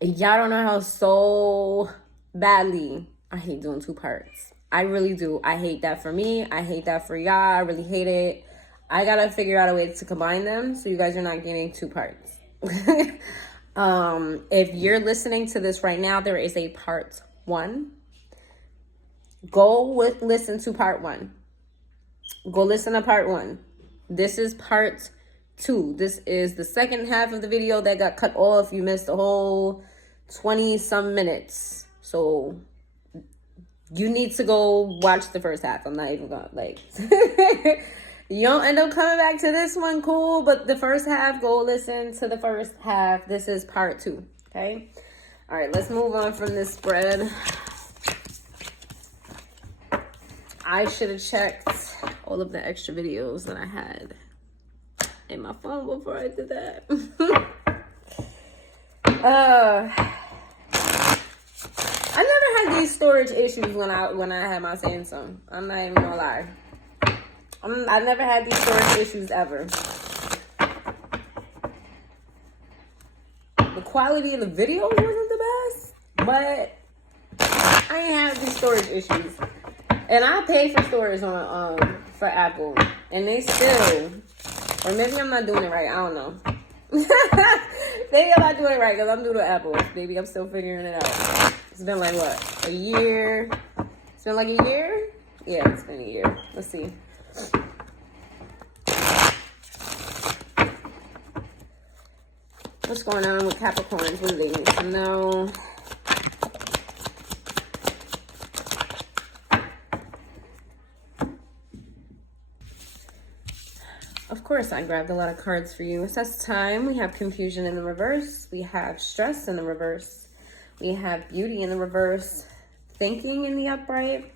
Y'all don't know how so badly I hate doing 2 parts. I really do. I hate that for me. I hate that for y'all. I really hate it. I gotta figure out a way to combine them so you guys are not getting 2 parts. If you're listening to this right now, there is a part 1. Listen to part 1. Go listen to part 1. This is part 2. This is the second half of the video that got cut off. You missed the whole 20-some minutes. So you need to go watch the first half. I'm not even gonna you don't end up coming back to this one, cool. But the first half, go listen to the first half. This is part 2. Okay. All right, let's move on from this spread. I should have checked all of the extra videos that I had in my phone before I did that. I never had these storage issues when I had my Samsung. I'm not even gonna lie. I never had these storage issues ever. The quality of the videos wasn't the best, but I ain't had these storage issues. And I pay for storage on for Apple, and they still, or maybe I'm not doing it right. I don't know. Maybe I'm not doing it right because I'm new to Apple. Maybe I'm still figuring it out. It's been like what, a year? It's been like a year? Yeah, it's been a year. Let's see. What's going on with Capricorns? What do they need to know? Of course, I grabbed a lot of cards for you. Assess time. We have confusion in the reverse. We have stress in the reverse. We have beauty in the reverse. Thinking in the upright.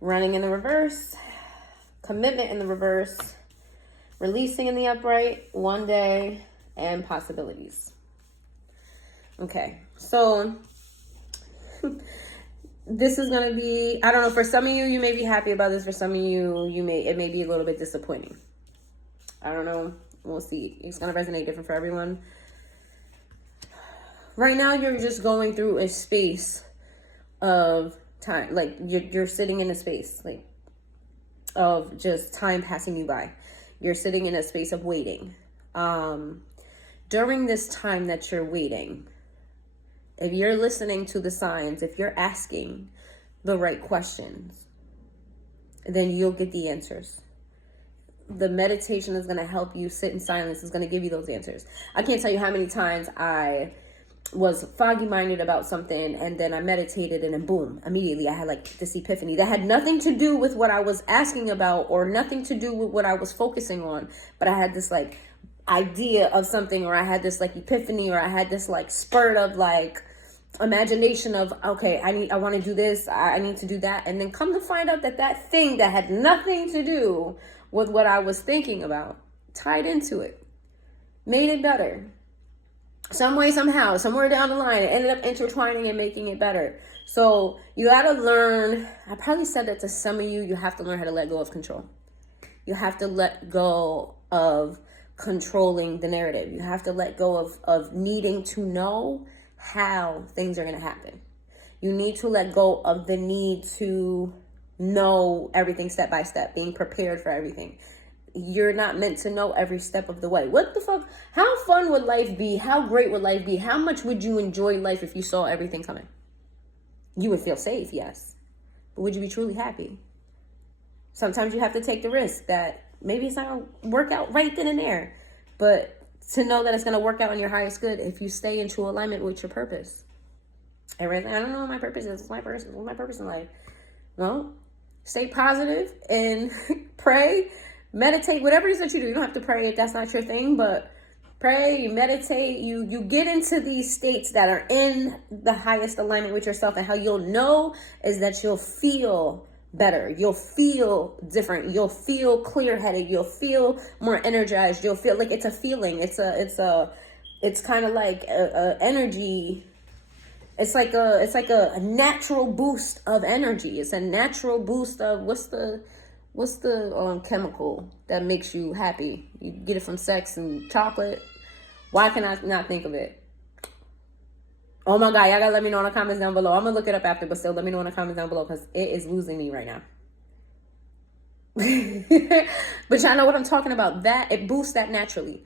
Running in the reverse. Commitment in the reverse. Releasing in the upright. One day. And possibilities. Okay, so this is going to be, I don't know, for some of you, you may be happy about this. For some of you, it may be a little bit disappointing. I don't know. We'll see. It's going to resonate different for everyone. Right now, you're just going through a space of time. Like, you're sitting in a space, like, of just time passing you by. You're sitting in a space of waiting. During this time that you're waiting, if you're listening to the signs, if you're asking the right questions, then you'll get the answers. The meditation is going to help you sit in silence. Is going to give you those answers. I can't tell you how many times I was foggy-minded about something, and then I meditated, and then boom, immediately I had like this epiphany that had nothing to do with what I was asking about or nothing to do with what I was focusing on, but I had this like idea of something, or I had this like epiphany, or I had this like spurt of like imagination of, okay, I want to do this, I need to do that, and then come to find out that that thing that had nothing to do with what I was thinking about tied into it, made it better. Some way, somehow, somewhere down the line, it ended up intertwining and making it better. So you got to learn, I probably said that to some of you, you have to learn how to let go of control. You have to let go of controlling the narrative. You have to let go of needing to know how things are going to happen. You need to let go of the need to know everything step by step, being prepared for everything. You're not meant to know every step of the way. What the fuck? How fun would life be? How great would life be? How much would you enjoy life if you saw everything coming? You would feel safe, yes. But would you be truly happy? Sometimes you have to take the risk that maybe it's not going to work out right then and there. But to know that it's going to work out on your highest good if you stay in true alignment with your purpose. Everything, I don't know what my purpose is. What's my purpose in life? Well, stay positive and pray. Meditate, whatever it is that you do. You don't have to pray if that's not your thing, but pray, you meditate, you get into these states that are in the highest alignment with yourself. And how you'll know is that you'll feel better. You'll feel different. You'll feel clear-headed. You'll feel more energized. You'll feel like it's a feeling. It's kind of like a energy. It's like a natural boost of energy. It's a natural boost of what's the chemical that makes you happy? You get it from sex and chocolate. Why can I not think of it? Oh my God, y'all gotta let me know in the comments down below. I'm gonna look it up after, but still let me know in the comments down below because it is losing me right now. But y'all know what I'm talking about. That it boosts that naturally.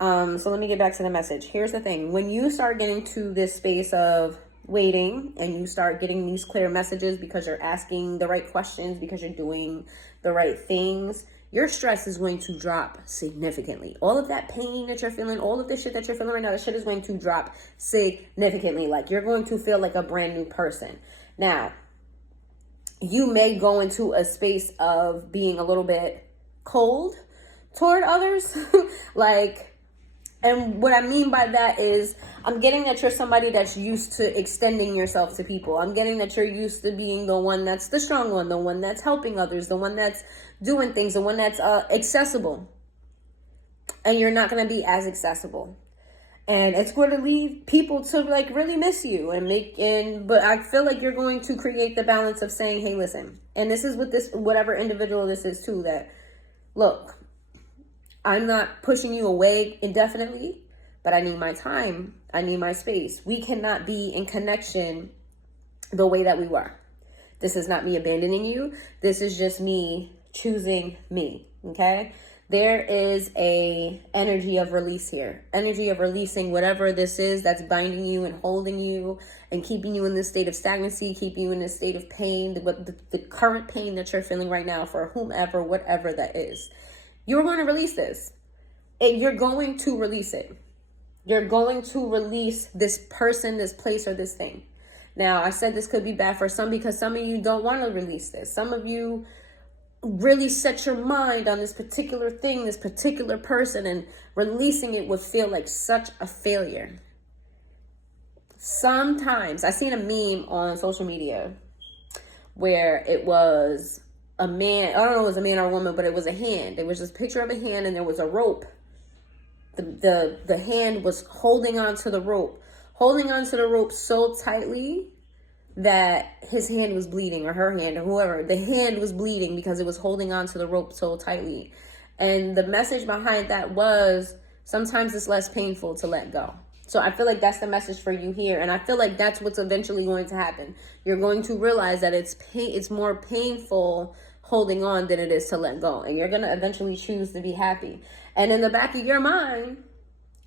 So let me get back to the message. Here's the thing. When you start getting to this space of waiting and you start getting these clear messages because you're asking the right questions, because you're doing the right things, your stress is going to drop significantly. All of that pain that you're feeling, all of the shit that you're feeling right now, the shit is going to drop significantly. Like, you're going to feel like a brand new person. Now, you may go into a space of being a little bit cold toward others. And what I mean by that is, I'm getting that you're somebody that's used to extending yourself to people. I'm getting that you're used to being the one that's the strong one, the one that's helping others, the one that's doing things, the one that's accessible. And you're not going to be as accessible. And it's going to lead people to like really miss you but I feel like you're going to create the balance of saying, hey, listen, and this is what whatever individual this is too, that look, I'm not pushing you away indefinitely, but I need my time. I need my space. We cannot be in connection the way that we were. This is not me abandoning you. This is just me choosing me. Okay? There is a energy of release here. Energy of releasing whatever this is that's binding you and holding you and keeping you in this state of stagnancy, keeping you in this state of pain, the current pain that you're feeling right now for whomever, whatever that is. You're going to release this. And you're going to release it. You're going to release this person, this place, or this thing. Now, I said this could be bad for some because some of you don't want to release this. Some of you really set your mind on this particular thing, this particular person, and releasing it would feel like such a failure. Sometimes, I seen a meme on social media where it was a man, I don't know if it was a man or a woman, but it was a hand. It was just a picture of a hand and there was a rope. The hand was holding on to the rope so tightly that his hand was bleeding, or her hand, or whoever. The hand was bleeding because it was holding on to the rope so tightly. And the message behind that was, sometimes it's less painful to let go. So I feel like that's the message for you here. And I feel like that's what's eventually going to happen. You're going to realize that it's more painful holding on than it is to let go. And you're going to eventually choose to be happy. And in the back of your mind,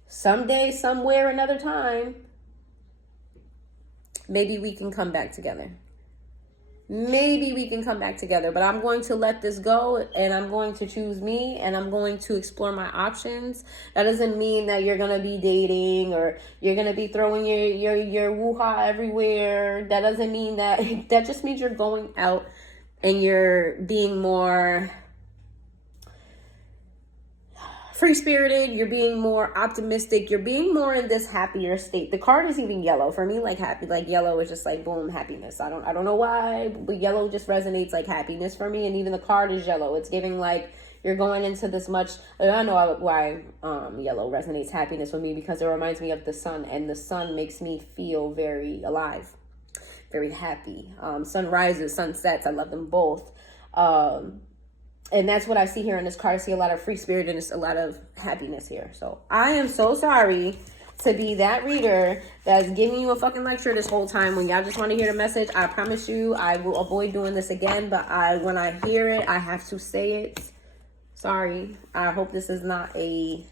someday, somewhere, another time, maybe we can come back together. Maybe we can come back together, but I'm going to let this go and I'm going to choose me and I'm going to explore my options. That doesn't mean that you're going to be dating or you're going to be throwing your woo-ha everywhere. That doesn't mean that. That just means you're going out and you're being more free-spirited, you're being more optimistic, you're being more in this happier state. The card is even yellow. For me, like happy, like yellow is just like boom, happiness. I don't know why, but yellow just resonates like happiness for me. And even the card is yellow. It's giving like you're going into this much. I know why yellow resonates happiness for me, because it reminds me of the sun, and the sun makes me feel very alive, very happy. Sun rises, sun sets. I love them both. And that's what I see here in this card. I see a lot of free spirit and a lot of happiness here. So I am so sorry to be that reader that's giving you a fucking lecture this whole time when y'all just want to hear the message. I promise you I will avoid doing this again. But when I hear it, I have to say it. Sorry. I hope this is not a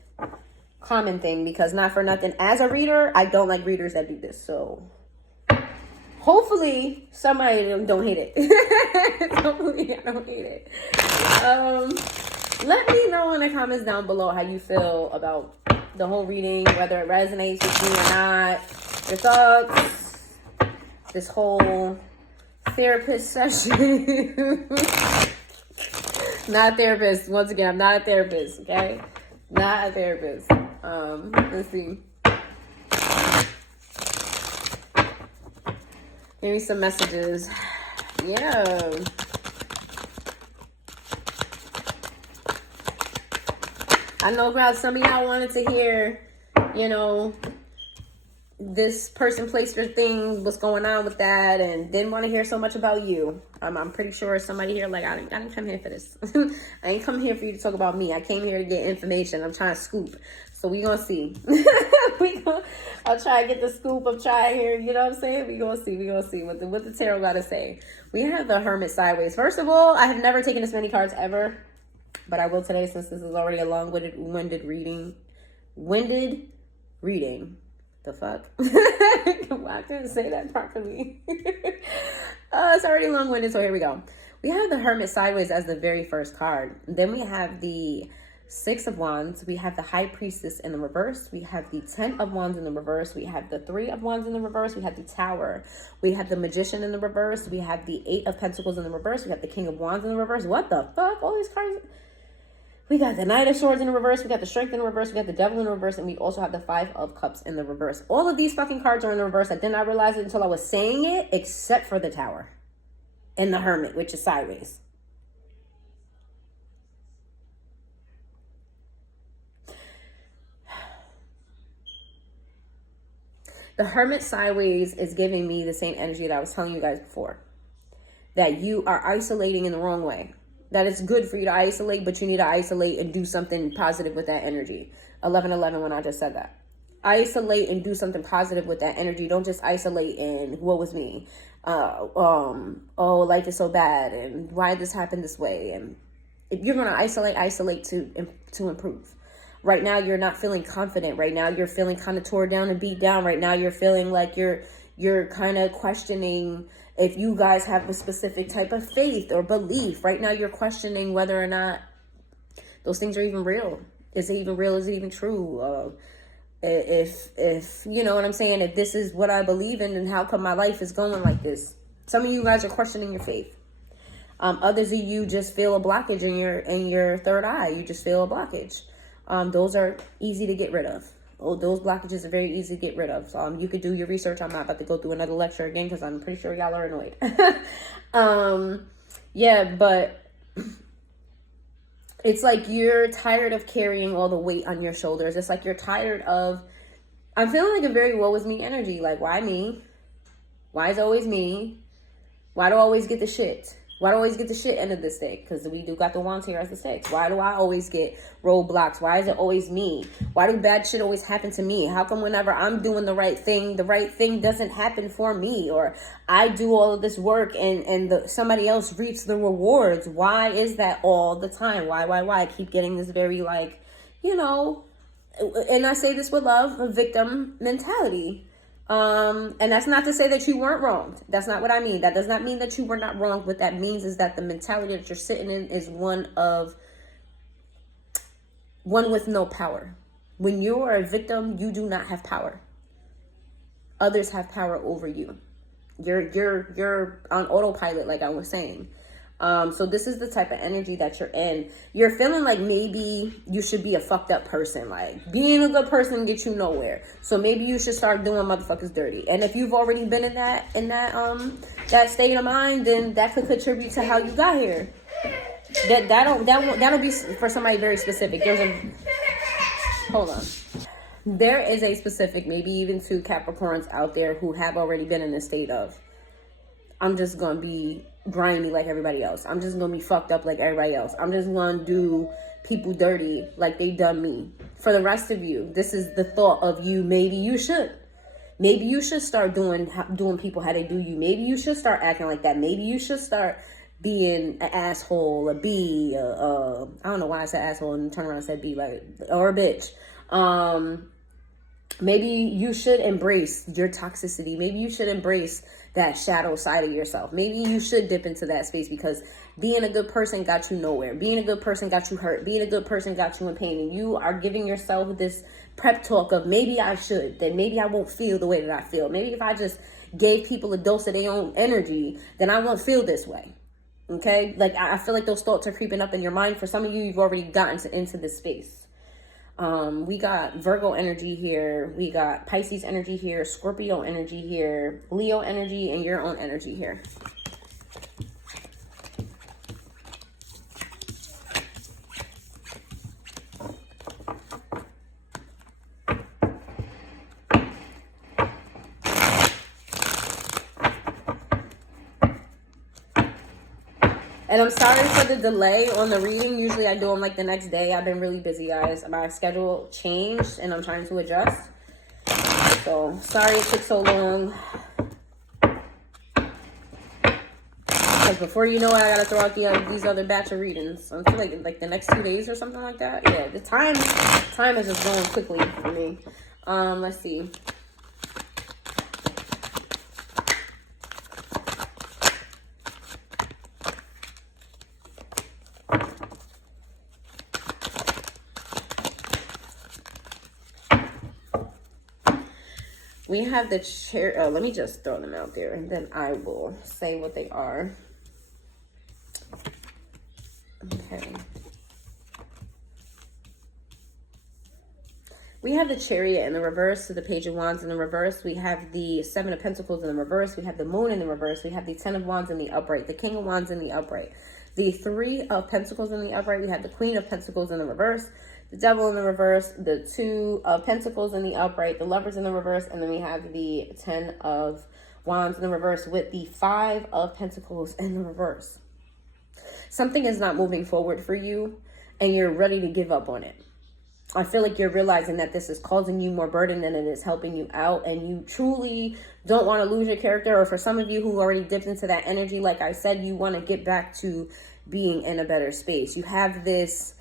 common thing, because not for nothing, as a reader, I don't like readers that do this. So hopefully somebody don't hate it. Hopefully I don't hate it. Let me know in the comments down below how you feel about the whole reading, whether it resonates with you or not. Your thoughts. This whole therapist session. Not a therapist. Once again, I'm not a therapist, okay? Not a therapist. Let's see. Give me some messages. Yeah. I know, crowd, some of y'all wanted to hear, you know, this person, place, or thing, what's going on with that, and didn't want to hear so much about you. I'm pretty sure somebody here, like, I didn't come here for this. I ain't come here for you to talk about me. I came here to get information. I'm trying to scoop. So we gonna see. I'll try to get the scoop. I'm trying here. You know what I'm saying? We gonna see. We gonna see what the tarot got to say. We have the Hermit sideways. First of all, I have never taken this many cards ever, but I will today since this is already a long-winded reading. Winded reading. The fuck? I couldn't say that properly. It's already long-winded, so here we go. We have the Hermit sideways as the very first card. Then we have the Six of Wands. We have the High Priestess in the reverse. We have the Ten of Wands in the reverse. We have the Three of Wands in the reverse. We have the Tower. We have the Magician in the reverse. We have the Eight of Pentacles in the reverse. We have the King of Wands in the reverse. What the fuck? All these cards. We got the Knight of Swords in the reverse. We got the Strength in the reverse. We got the Devil in the reverse. And we also have the Five of Cups in the reverse. All of these fucking cards are in the reverse. I did not realize it until I was saying it, except for the Tower and the Hermit, which is sideways. The Hermit sideways is giving me the same energy that I was telling you guys before. That you are isolating in the wrong way. That it's good for you to isolate, but you need to isolate and do something positive with that energy. 11-11 when I just said that. Isolate and do something positive with that energy. Don't just isolate and what was me? Oh, life is so bad and why did this happen this way? And if you're going to isolate to improve. Right now, you're not feeling confident. Right now, you're feeling kind of tore down and beat down. Right now, you're feeling like you're kind of questioning if you guys have a specific type of faith or belief. Right now, you're questioning whether or not those things are even real. Is it even real? Is it even true? If you know what I'm saying, if this is what I believe in, then how come my life is going like this? Some of you guys are questioning your faith. Others of you just feel a blockage in your third eye. You just feel a blockage. Those are easy to get rid of. Oh, those blockages are very easy to get rid of. You could do your research. I'm not about to go through another lecture again because I'm pretty sure y'all are annoyed. Yeah, but it's like you're tired of carrying all the weight on your shoulders. It's like you're tired of, I'm feeling like a very woe is me energy. Like, why me? Why is it always me? Why do I always get the shit? Why do I always get the shit end of the stick? Because we do got the wands here as the sticks. Why do I always get roadblocks? Why is it always me? Why do bad shit always happen to me? How come whenever I'm doing the right thing doesn't happen for me? Or I do all of this work and somebody else reaps the rewards. Why is that all the time? Why? I keep getting this very like, you know, and I say this with love, a victim mentality. And that's not to say that you weren't wronged. That's not what I mean. That does not mean that you were not wronged. What that means is that the mentality that you're sitting in is one with no power. When you are a victim, you do not have power. Others have power over you. You're on autopilot, like I was saying. So this is the type of energy that you're in. You're feeling like maybe you should be a fucked up person. Like being a good person gets you nowhere. So maybe you should start doing motherfuckers dirty. And if you've already been in that state of mind, then that could contribute to how you got here. That'll be for somebody very specific. Hold on. There is a specific, maybe even two Capricorns out there who have already been in a state of, I'm just gonna be grimy like everybody else. I'm just gonna be fucked up like everybody else. I'm just gonna do people dirty like they done me. For the rest of you, this is the thought of you. Maybe you should start doing people how they do you. Maybe you should start acting like that. Maybe you should start being an asshole, I don't know why I said asshole and turn around and said be, like, or a bitch. Maybe you should embrace your toxicity. Maybe you should embrace that shadow side of yourself. Maybe you should dip into that space because being a good person got you nowhere. Being a good person got you hurt. Being a good person got you in pain. And you are giving yourself this prep talk of maybe I should, that maybe I won't feel the way that I feel. Maybe if I just gave people a dose of their own energy, then I won't feel this way. Okay? Like, I feel like those thoughts are creeping up in your mind. For some of you, you've already gotten into this space. We got Virgo energy here. We got Pisces energy here, Scorpio energy here, Leo energy, and your own energy here. And I'm sorry for the delay on the reading. Usually I do them like the next day. I've been really busy, guys. My schedule changed and I'm trying to adjust. So go. Sorry it took so long. Because before you know it, I gotta throw out these other batch of readings. I feel like the next 2 days or something like that. Yeah, the time is just going quickly for me. Let's see. We have the chair. Oh, let me just throw them out there and then I will say what they are. Okay. We have the Chariot in the reverse, so the Page of Wands in the reverse. We have the Seven of Pentacles in the reverse. We have the Moon in the reverse. We have the Ten of Wands in the upright. The King of Wands in the upright. The Three of Pentacles in the upright. We have the Queen of Pentacles in the reverse. The Devil in the reverse. The Two of Pentacles in the upright. The Lovers in the reverse. And then we have the Ten of Wands in the reverse with the Five of Pentacles in the reverse. Something is not moving forward for you and you're ready to give up on it. I feel like you're realizing that this is causing you more burden than it is helping you out, and you truly don't want to lose your character. Or for some of you who already dipped into that energy, like I said, you want to get back to being in a better space. You have this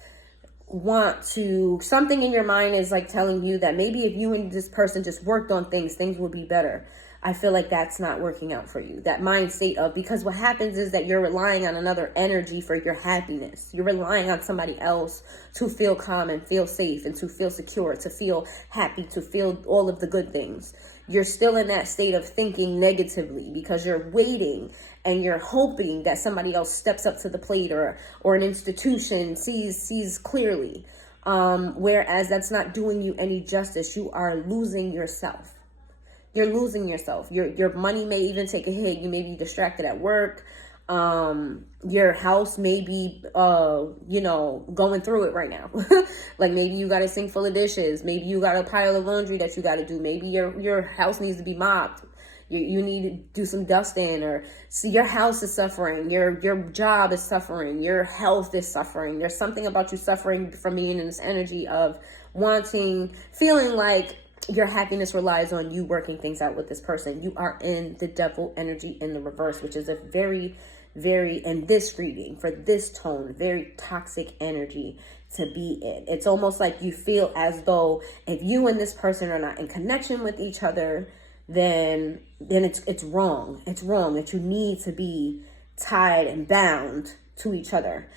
something in your mind is like telling you that maybe if you and this person just worked on things would be better. I feel like that's not working out for you. That mind state of, because what happens is that you're relying on another energy for your happiness. You're relying on somebody else to feel calm and feel safe and to feel secure, to feel happy, to feel all of the good things. You're still in that state of thinking negatively because you're waiting and you're hoping that somebody else steps up to the plate or an institution sees clearly. Whereas that's not doing you any justice. You are losing yourself. You're losing yourself. Your money may even take a hit. You may be distracted at work. Your house may be, going through it right now. Like maybe you got a sink full of dishes. Maybe you got a pile of laundry that you got to do. Maybe your house needs to be mopped. You need to do some dusting, or see your house is suffering. Your job is suffering. Your health is suffering. There's something about you suffering from being in this energy of feeling like your happiness relies on you working things out with this person. You are in the Devil energy in the reverse, which is a very, very, in this reading, for this tone, very toxic energy to be in. It's almost like you feel as though if you and this person are not in connection with each other, then it's wrong. It's wrong that you need to be tied and bound to each other.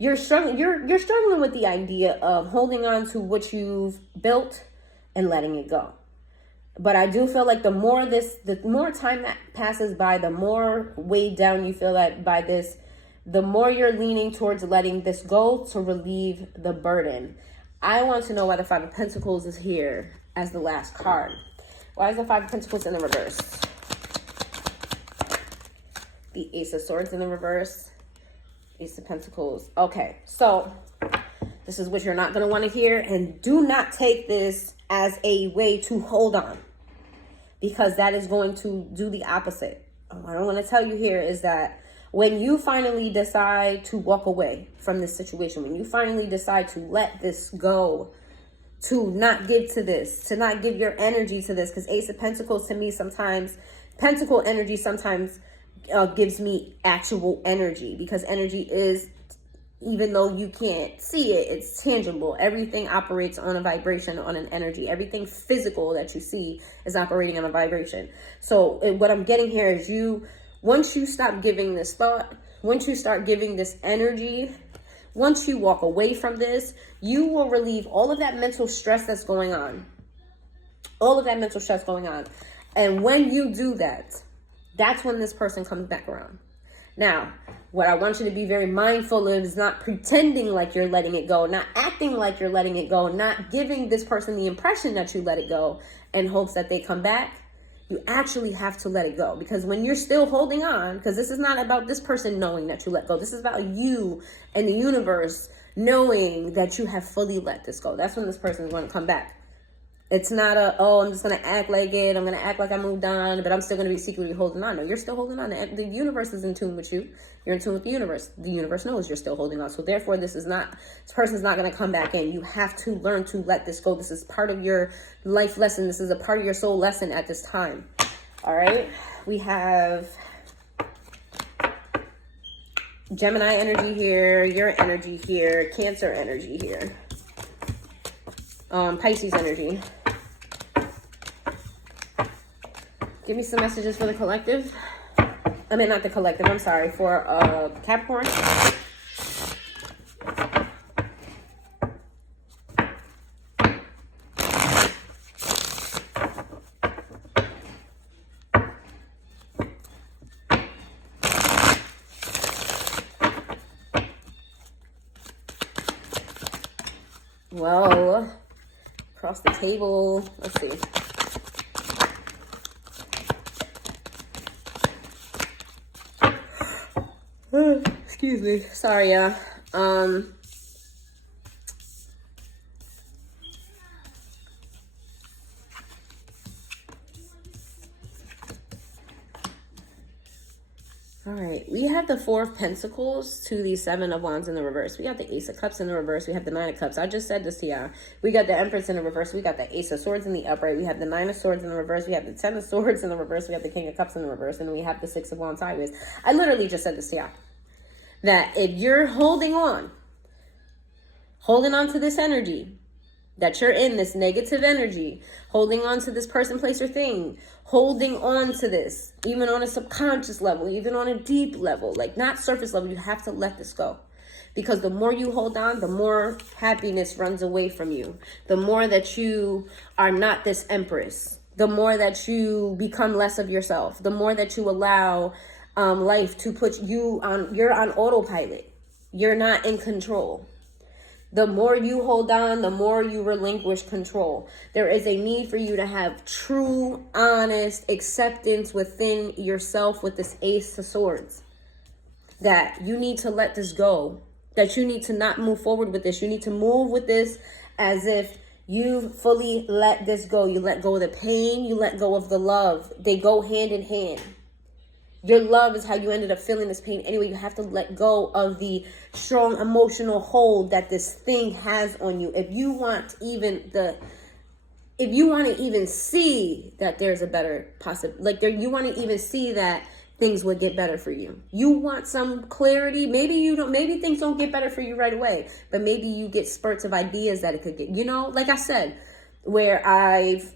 You're struggling with the idea of holding on to what you've built and letting it go. But I do feel like the more time that passes by, the more weighed down you feel that by this, the more you're leaning towards letting this go to relieve the burden. I want to know why the Five of Pentacles is here as the last card. Why is the Five of Pentacles in the reverse? The Ace of Swords in the reverse. Ace of Pentacles. Okay, so this is what you're not going to want to hear, and do not take this as a way to hold on, because that is going to do the opposite. What I want to tell you here is that when you finally decide to walk away from this situation, when you finally decide to let this go, to not give to this, to not give your energy to this, because Ace of Pentacles to me sometimes, Pentacle energy sometimes gives me actual energy, because energy is, even though you can't see it, it's tangible. Everything operates on a vibration, on an energy. Everything physical that you see is operating on a vibration. So what I'm getting here is once you stop giving this thought, once you start giving this energy, once you walk away from this, you will relieve all of that mental stress that's going on. All of that mental stress going on. And when you do that, that's when this person comes back around. Now, what I want you to be very mindful of is not pretending like you're letting it go, not acting like you're letting it go, not giving this person the impression that you let it go in hopes that they come back. You actually have to let it go, because when you're still holding on, because this is not about this person knowing that you let go. This is about you and the universe knowing that you have fully let this go. That's when this person is going to come back. It's not a, oh, I'm just going to act like it. I'm going to act like I moved on, but I'm still going to be secretly holding on. No, you're still holding on. The universe is in tune with you. You're in tune with the universe. The universe knows you're still holding on. So therefore, this person's not going to come back in. You have to learn to let this go. This is part of your life lesson. This is a part of your soul lesson at this time. All right. We have Gemini energy here, your energy here, Cancer energy here, Pisces energy. Give me some messages for the collective. I mean, not the collective, I'm sorry, for Capricorn. Well, across the table, let's see. Excuse me. Sorry, yeah. All right, we have the Four of Pentacles to the Seven of Wands in the reverse. We got the Ace of Cups in the reverse. We have the Nine of Cups. I just said this to y'all. We got the Empress in the reverse. We got the Ace of Swords in the upright. We have the Nine of Swords in the reverse. We have the Ten of Swords in the reverse. We have the King of Cups in the reverse. And we have the Six of Wands sideways. I literally just said this to y'all. That if you're holding on to this energy, that you're in this negative energy, holding on to this person, place, or thing, holding on to this, even on a subconscious level, even on a deep level, like not surface level, you have to let this go. Because the more you hold on, the more happiness runs away from you. The more that you are not this empress, the more that you become less of yourself, the more that you allow life to put you on, you're on autopilot. You're not in control. The more you hold on, the more you relinquish control. There is a need for you to have true, honest acceptance within yourself with this Ace of Swords. That you need to let this go. That you need to not move forward with this. You need to move with this as if you fully let this go. You let go of the pain. You let go of the love. They go hand in hand. Your love is how you ended up feeling this pain. Anyway, you have to let go of the strong emotional hold that this thing has on you. If you want to even see that there's a better you want to even see that things would get better for you. You want some clarity. Maybe things don't get better for you right away, but maybe you get spurts of ideas that it could get, like I said, where I've,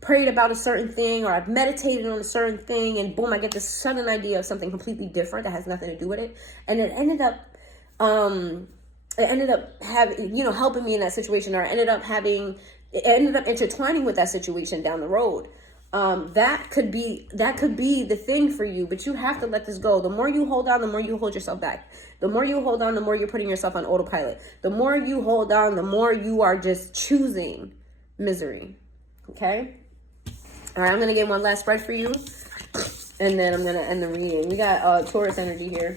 prayed about a certain thing, or I've meditated on a certain thing, and boom, I get this sudden idea of something completely different that has nothing to do with it. And it ended up having, helping me in that situation, or it ended up intertwining with that situation down the road. That could be the thing for you, but you have to let this go. The more you hold on, the more you hold yourself back. The more you hold on, the more you're putting yourself on autopilot. The more you hold on, the more you are just choosing misery. Okay? All right, I'm going to get one last spread for you, and then I'm going to end the reading. We got Taurus energy here.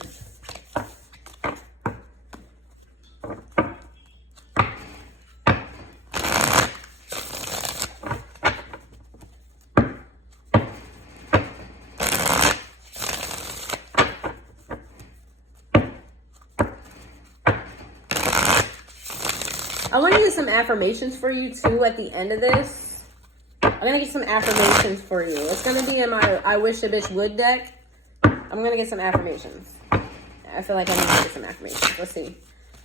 I want to get some affirmations for you, too, at the end of this. I'm going to get some affirmations for you. It's going to be in my I Wish a Bitch Would deck. I'm going to get some affirmations. I feel like I need to get some affirmations. Let's see.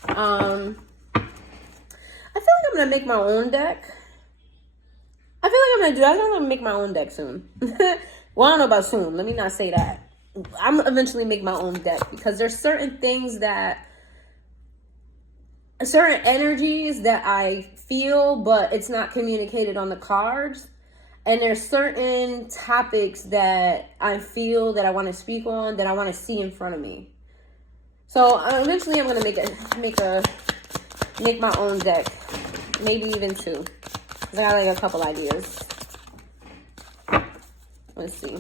I feel like I'm going to make my own deck. I feel like I'm going to make my own deck soon. Well, I don't know about soon. Let me not say that. I'm eventually make my own deck, because there's certain things certain energies that I feel, but it's not communicated on the cards. And there's certain topics that I feel that I want to speak on, that I want to see in front of me. So eventually I'm going to make my own deck. Maybe even two. Because I got like a couple ideas. Let's see.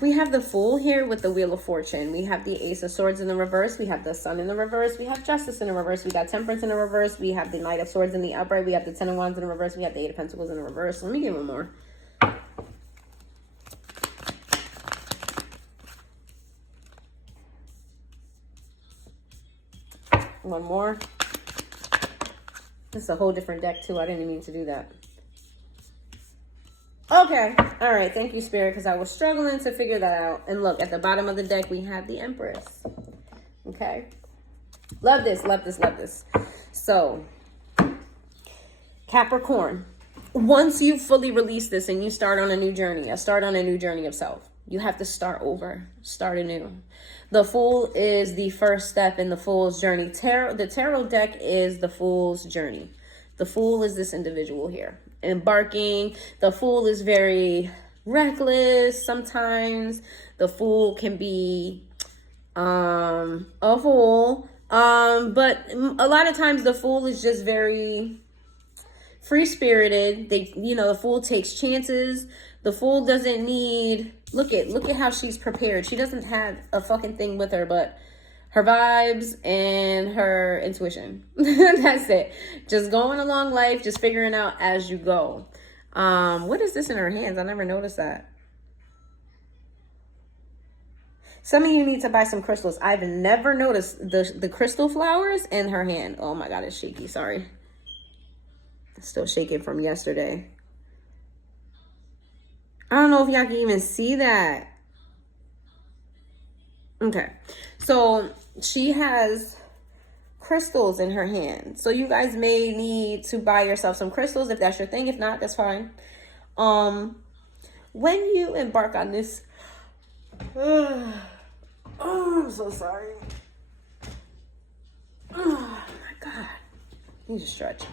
We have the Fool here with the Wheel of Fortune. We have the Ace of Swords in the reverse. We have the Sun in the reverse. We have Justice in the reverse. We got Temperance in the reverse. We have the Knight of Swords in the upright. We have the Ten of Wands in the reverse. We have the Eight of Pentacles in the reverse. Let me give one more. One more. This is a whole different deck too. I didn't mean to do that. Okay. All right. Thank you, Spirit, because I was struggling to figure that out. And look, at the bottom of the deck, we have the Empress. Okay. Love this, love this, love this. So, Capricorn, once you fully release this and you start on a new journey, start on a new journey of self, you have to start over, start anew. The Fool is the first step in the Fool's journey. The Tarot deck is the Fool's journey. The Fool is this individual here. Embarking. The Fool is very reckless. Sometimes the Fool can be a fool. But a lot of times the Fool is just very free-spirited. The Fool takes chances. The Fool doesn't need, look at how she's prepared. She doesn't have a fucking thing with her but her vibes and her intuition. That's it. Just going along life, just figuring out as you go. What is this in her hands? I never noticed that. Some of you need to buy some crystals. I've never noticed the crystal flowers in her hand. Oh my God, it's shaky. Sorry. It's still shaking from yesterday. I don't know if y'all can even see that. Okay. So she has crystals in her hand. So you guys may need to buy yourself some crystals if that's your thing. If not, that's fine. When you embark on this, oh, I'm so sorry. Oh my God. You just stretch.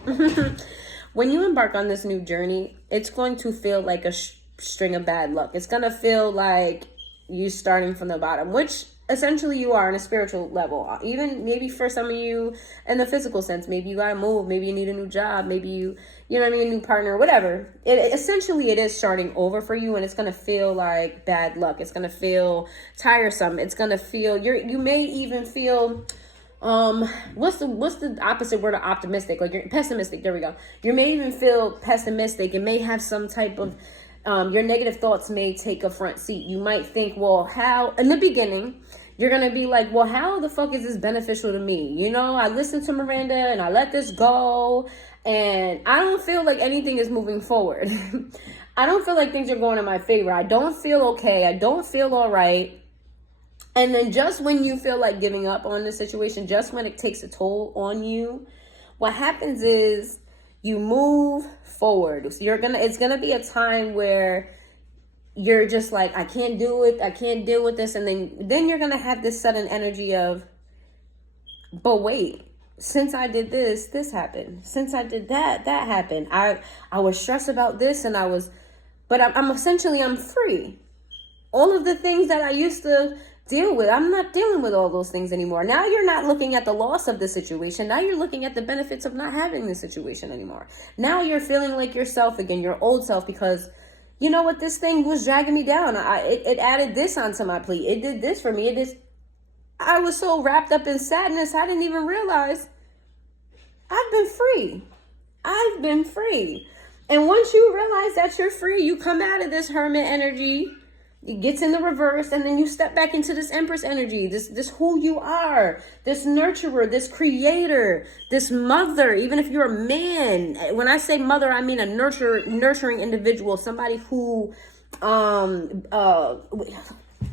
When you embark on this new journey, it's going to feel like a string of bad luck. It's going to feel like you starting from the bottom, which essentially you are on a spiritual level. Even maybe for some of you in the physical sense, maybe you got to move, maybe you need a new job, maybe you know what I mean, a new partner, whatever. Essentially it is starting over for you, and it's going to feel like bad luck. It's going to feel tiresome. It's going to feel, you may even feel, what's the opposite word of optimistic? Like you're pessimistic. There we go. You may even feel pessimistic. It may have some type of, your negative thoughts may take a front seat. You might think, well, how, in the beginning, you're going to be like, well, how the fuck is this beneficial to me? You know, I listened to Miranda and I let this go and I don't feel like anything is moving forward. I don't feel like things are going in my favor. I don't feel okay. I don't feel all right. And then just when you feel like giving up on the situation, just when it takes a toll on you, what happens is you move forward. So it's gonna be a time where you're just like, I can't do it, I can't deal with this, and then you're gonna have this sudden energy of, but wait, since I did this happened. Since I did that happened. I was stressed about this, and but I'm essentially free. All of the things that I used to deal with, I'm not dealing with all those things anymore. Now you're not looking at the loss of the situation. Now you're looking at the benefits of not having the situation anymore. Now you're feeling like yourself again, your old self, because you know what, this thing was dragging me down. It added this onto my plate. It did this for me. I was so wrapped up in sadness, I didn't even realize I've been free. I've been free. And once you realize that you're free, you come out of this hermit energy. It gets in the reverse, and then you step back into this Empress energy, this who you are, this nurturer, this creator, this mother. Even if you're a man, when I say mother, I mean a nurturing individual, somebody who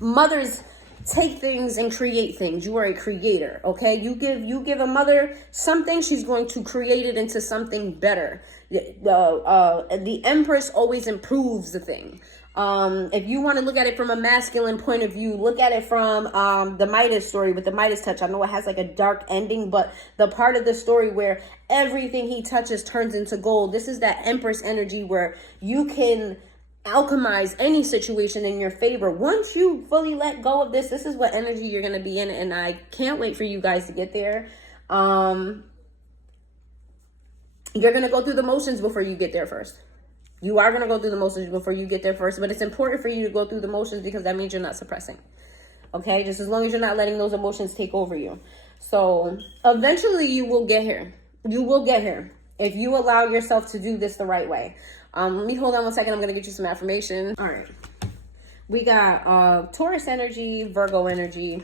mothers take things and create things. You are a creator, okay? You give a mother something, she's going to create it into something better. The Empress always improves the thing. If you want to look at it from a masculine point of view, look at it from the Midas story with the Midas touch. I know it has like a dark ending, but the part of the story where everything he touches turns into gold. This is that Empress energy where you can alchemize any situation in your favor. Once you fully let go of this is what energy you're going to be in, and I can't wait for you guys to get there. You're going to go through the motions before you get there first. You are going to go through the motions before you get there first, but it's important for you to go through the motions because that means you're not suppressing. Okay? Just as long as you're not letting those emotions take over you. So eventually you will get here. You will get here if you allow yourself to do this the right way. Let me hold on 1 second. I'm going to get you some affirmation. All right. We got Taurus energy, Virgo energy,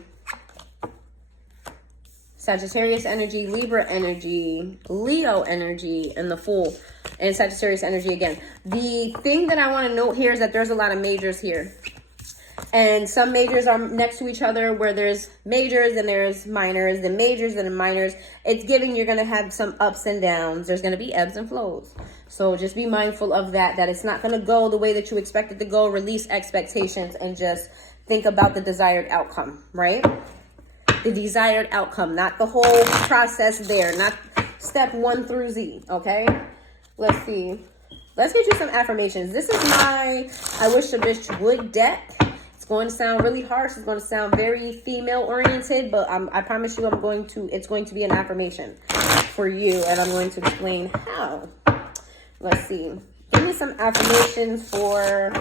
Sagittarius energy, Libra energy, Leo energy, and the Fool, and Sagittarius energy again. The thing that I want to note here is that there's a lot of majors here. And some majors are next to each other where there's majors and there's minors, then majors and then minors. It's giving you're going to have some ups and downs. There's going to be ebbs and flows. So just be mindful of that it's not going to go the way that you expect it to go. Release expectations and just think about the desired outcome, right? The desired outcome, not the whole process there, not step 1 through Z, okay? Let's see. Let's get you some affirmations. This is my I Wish a Bitch Would deck. It's going to sound really harsh. It's going to sound very female oriented, but I promise you it's going to be an affirmation for you, and I'm going to explain how. Let's see. Give me some affirmations for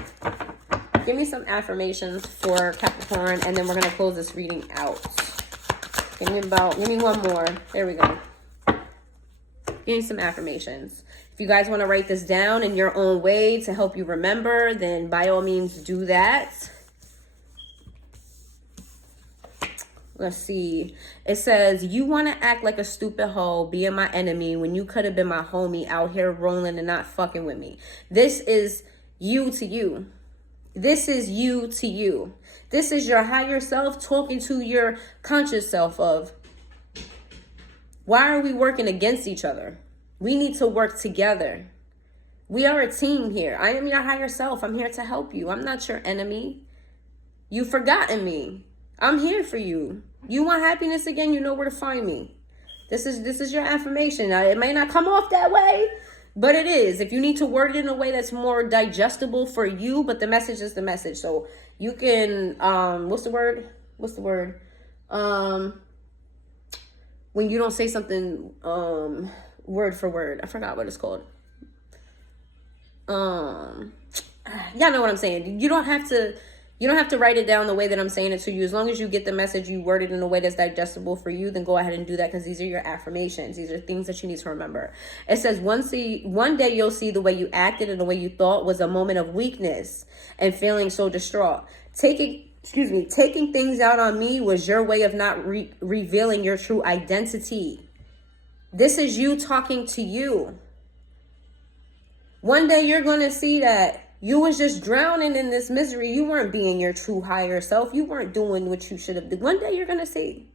Capricorn, and then we're going to close this reading out. Give me one more. There we go. Give me some affirmations. If you guys want to write this down in your own way to help you remember, then by all means do that. Let's see. It says, you want to act like a stupid hoe, being my enemy when you could have been my homie out here rolling and not fucking with me. This is you to you. This is you to you. This is your higher self talking to your conscious self of, why are we working against each other? We need to work together. We are a team here. I am your higher self. I'm here to help you. I'm not your enemy. You've forgotten me. I'm here for you. You want happiness again? You know where to find me. This is your affirmation. Now, it may not come off that way, but it is. If you need to word it in a way that's more digestible for you, but the message is the message. So you can, what's the word? When you don't say something, word for word. I forgot what it's called. Y'all know what I'm saying. You don't have to write it down the way that I'm saying it to you. As long as you get the message, you word it in a way that's digestible for you, then go ahead and do that, because these are your affirmations. These are things that you need to remember. It says, one day you'll see the way you acted and the way you thought was a moment of weakness and feeling so distraught. Taking things out on me was your way of not revealing your true identity. This is you talking to you. One day you're going to see that you was just drowning in this misery. You weren't being your true higher self. You weren't doing what you should have done. One day you're going to see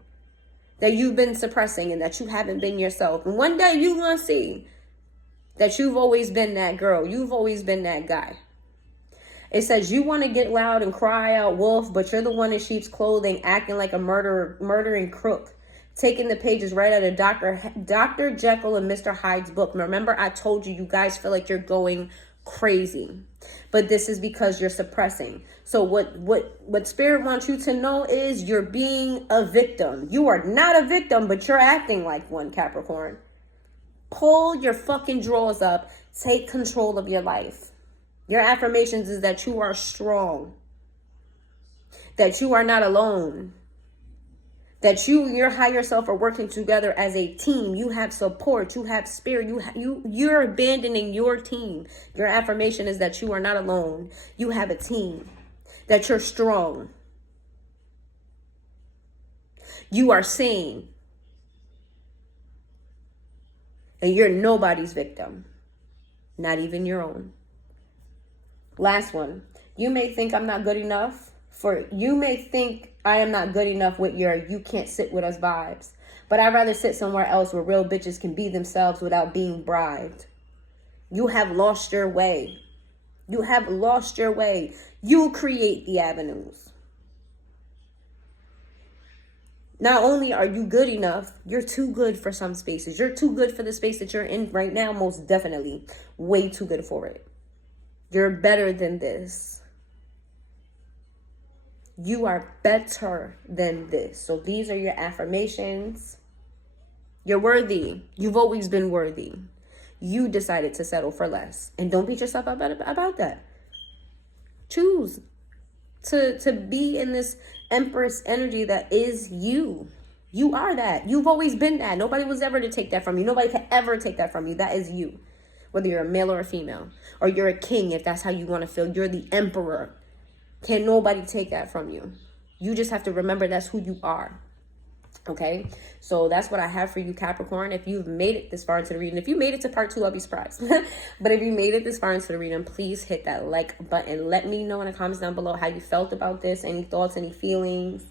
that you've been suppressing and that you haven't been yourself. And one day you're going to see that you've always been that girl. You've always been that guy. It says you want to get loud and cry out wolf, but you're the one in sheep's clothing acting like a murdering crook. Taking the pages right out of Dr. Jekyll and Mr. Hyde's book. Remember, I told you guys feel like you're going crazy, but this is because you're suppressing. So what spirit wants you to know is you're being a victim. You are not a victim, but you're acting like one, Capricorn. Pull your fucking drawers up. Take control of your life. Your affirmations is that you are strong, that you are not alone, that you and your higher self are working together as a team. You have support, you have spirit, you're abandoning your team. Your affirmation is that you are not alone. You have a team, that you're strong. You are sane. And you're nobody's victim, not even your own. Last one. You may think I'm not good enough. You may think I am not good enough with your you can't sit with us vibes. But I'd rather sit somewhere else where real bitches can be themselves without being bribed. You have lost your way. You have lost your way. You create the avenues. Not only are you good enough, you're too good for some spaces. You're too good for the space that you're in right now, most definitely. Way too good for it. You're better than this. You are better than this. So these are your affirmations. You're worthy. You've always been worthy. You decided to settle for less. And don't beat yourself up about that. Choose to be in this Empress energy that is you. You are that. You've always been that. Nobody was ever to take that from you. Nobody could ever take that from you. That is you. Whether you're a male or a female. Or you're a king, if that's how you want to feel. You're the emperor. Can't nobody take that from you. You just have to remember that's who you are. Okay, so that's what I have for you, Capricorn. If you've made it this far into the reading, if you made it to part 2, I'll be surprised. But if you made it this far into the reading, please hit that like button. Let me know in the comments down below how you felt about this, any thoughts, any feelings.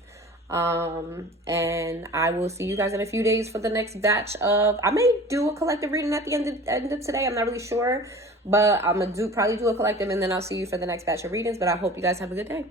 And I will see you guys in a few days for the next batch of, I may do a collective reading at the end of today. I'm not really sure, but I'm gonna probably do a collective, and then I'll see you for the next batch of readings. But I hope you guys have a good day.